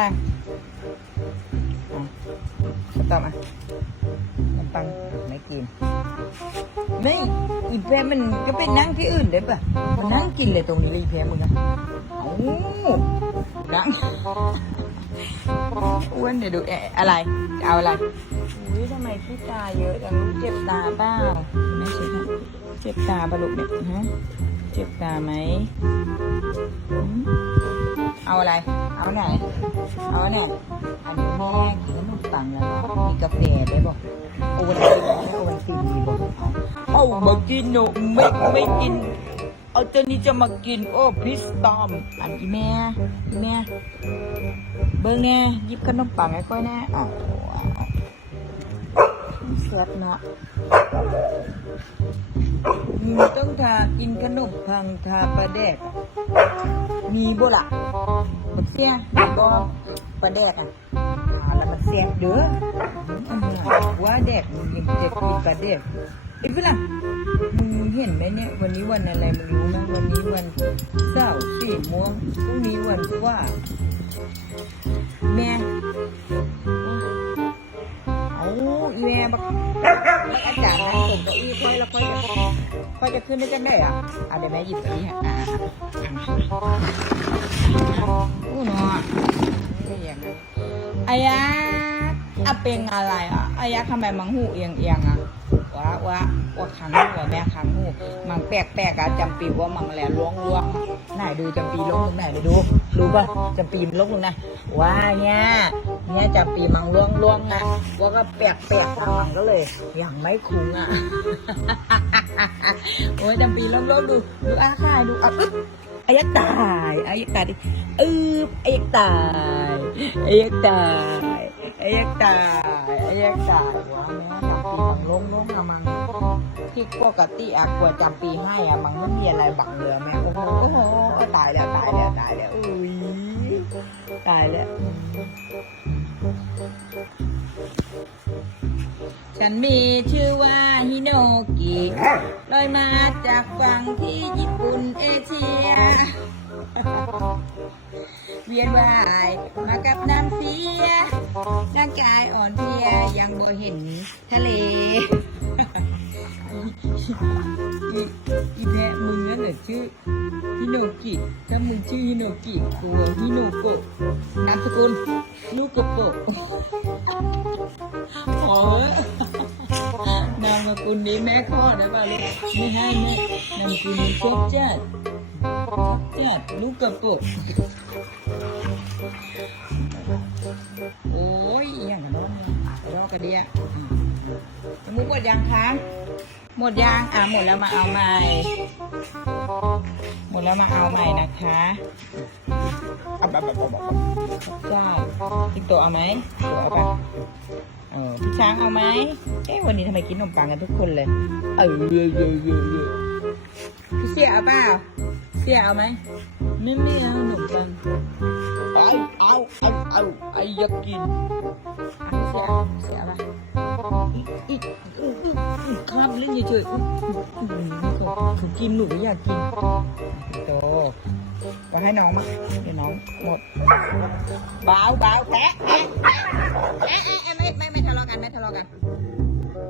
รั่งอะสตอมอะขนมปังไม่กิน ไม่อีแพมันก็ไปนั่งที่อื่นได้ปะมันนั่งกินเลยตรงนี้เลยอีแพมึงอะเอานั่งอ้วนเดี๋ยวดูเอะอะไร เอาอะไรอุ้ยทำไมขี้ตาเยอะจังลูกเจ็บตาเปล่าไม่ใช่เจ็บตาปะลูกเนี่ยฮะ เจ็บตาไหมหืมเอาอะไร เอาไหน เอาเนี่ยอันนี้แม่กินขนมปังแล้วมีกาแฟได้บอกโอวันตินโอวันตินมีบอกเอามากินหนูไม่ไม่กิน เอาเจ้านี้จะมากิน โอ้พิสตอม อันอีแม่อีแม่ เบิ่งแน่หยิบขนมปังให้ค่อยแน่อ้าวเสียบเนาะอื มต้องทากินขนมปังทาปลาแดกมีบ่ล่ะมันเสียมีบ่ปลาแดกอะทาแล้วมันเสียเด้ออืมว่าแดกมึงยังจะกินปลาแดกไอ้ฝรั่งมึงเห็นไหมเนี่ย วันนี้วันอะไรมึงรู้ไหมวันนี้วันเสาร์สี่ม่วงพรุ่งนี้วันว่า แม่ เอาอีแม่บักบัก อาจารย์นะผมกับอีค่อยแล้วค่อยจะค่อยจะขึ้นได้จังได้อะอะเดี๋ยวแม่หยิบตัวอี้ฮะอ่าโอ้เนาะไม่อย่างอายะอะเป็นอะไรอะอายะทำไมมังหูเอียงเอียงๆอะ วะวะว่าขังหูอะแม่ขังหูมังแปลกแปลกๆอะจำปีว่ามังแหลล้วงล้วงไหนดูจำปีลงตรงไหนไปดูรู้ป่ะจำปีมันลงตรงไหนว่าเนี่ยเนี่ยจำปีมังล้วงล้วงอะว่าก็แปลกแปลกๆอะมังก็เลยอย่างไม่คุ้งอะโอ้ยจำปีลงลงดูดูอาค่ายดูอะอึ๊บอายักตายอายักตายดิอึ๊บอายักตายอายักตายอายักตายอายักตาย ฝังลงลงอะมังที่ปกติอะกลัวจำปีให้อะมันไม่มีอะไรบังเหลือแม่โอ้โหโอ้โหตายแล้วตายแล้วตายแล้วอุ้ยตายแล้ว ฉันมีชื่อว่าฮิโนกิลอยมาจากฝั่งที่ญี่ปุ่นเอเชียเวียนว่ายมากับน้ำเสียร่างกายอ่อนเพลีย ยังบ่เห็นทะเลอีอีแพะมึงนั่นแหละชื่อฮิโนกิถ้ามึงชื่อฮิโนกิกูฮิโนโกะนามสกุลลูกกระโปะขอเถอะนามสกุลนี้แม่ข้อดได้ป่ะลูกไม่ให้แม่นามสกุลนี้เชฟจัดเชฟจัดลูกกระโปะ หมดยังคะ หมดยัง อะหมดแล้วมาเอาใหม่ หมดแล้วมาเอาใหม่นะคะอะแบบแบบแบบใช่พี่ตัวเอาไหมตัวเอาปะเออพี่ช้างเอาไหมเอ๊ะวันนี้ทำไมกินขนมปังกันทุกคนเลย เออเยอะเยอะเยอะเยอะพี่เสี่ยเอาเปล่าเสี่ยเอาไหมไม่ไม่เอาขนมปังเอาเอาเอาเอาไอ้อยากกิน ครับเล่นเฉยๆอุ๊ยอุ๊ยอุ๊ยเขาเขากินหนูอยากกินโตก็ให้น้องเดี๋ยวน้องหมดเบาเบาแตะแตะแตะแตะแตะไม่ไม่ไม่ทะเลาะกันไม่ทะเลาะกัน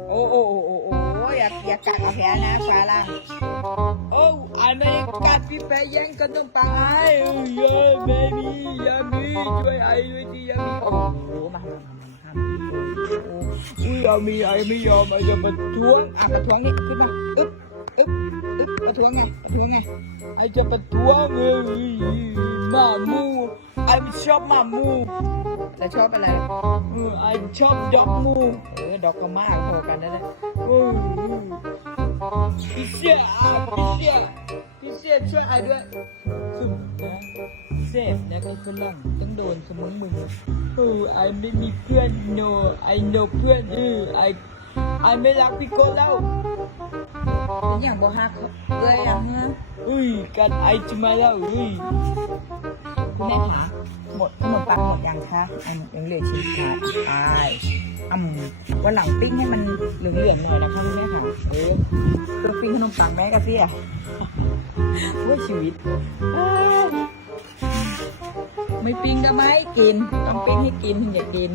โอ้โอ้โอ้โอ้โอ้อย่าอยากกัดแผลนะฟาลังโอ้อันไม่กัดพี่แปะแย่งกันต้องไปเอ้ยเย้เบบี้ยามีช่วยไอ้ด้วยที่ยามีโอ้โหมามามา มามาโอ้อุ้ยเอามีไอ้ไม่ยอมไอ้จะประท้วงอะประท้วงนี่ขึ้นมาอึ๊บอึ๊บอึ๊บประท้วงไงประท้วงไงไอ้จะประท้วงเอ้ยหมามูไอ้ไม่ชอบหมามูแล้วชอบอะไรเออไอ้ชอบดอกมูเออดอกก็มากพอกันนั่นแหละเออพี่เสียอะพี่เสียพี่เสียช่วยไอ้ด้วยสุ่มนะเซฟนะไอ้ฝรั่งต้องโดนสมองมึงเออไอไม่มีเพื่อน no ไอ no เพื่อนเออไอไอไม่รักพี่โก้แล้วเป็นอย่างบ่ฮักเลยอะฮะอุ้ยกันไอจะมาแล้วอุ้ยคุณแม่คะหมดขนมปังหมดยังคะอันยังเหลือชิ้นค่ะใช่อืมวันหลังปิ้งให้มันเหลืองๆหน่อยนะคะคุณแม่ค่ะเออตัวปิ้งขนมปังแม่กะเสียโอ้ยชีวิตอ้าว ไม่ปิ้งก็ไม่กิน ต้องปิ้งให้กินถึงจะกิน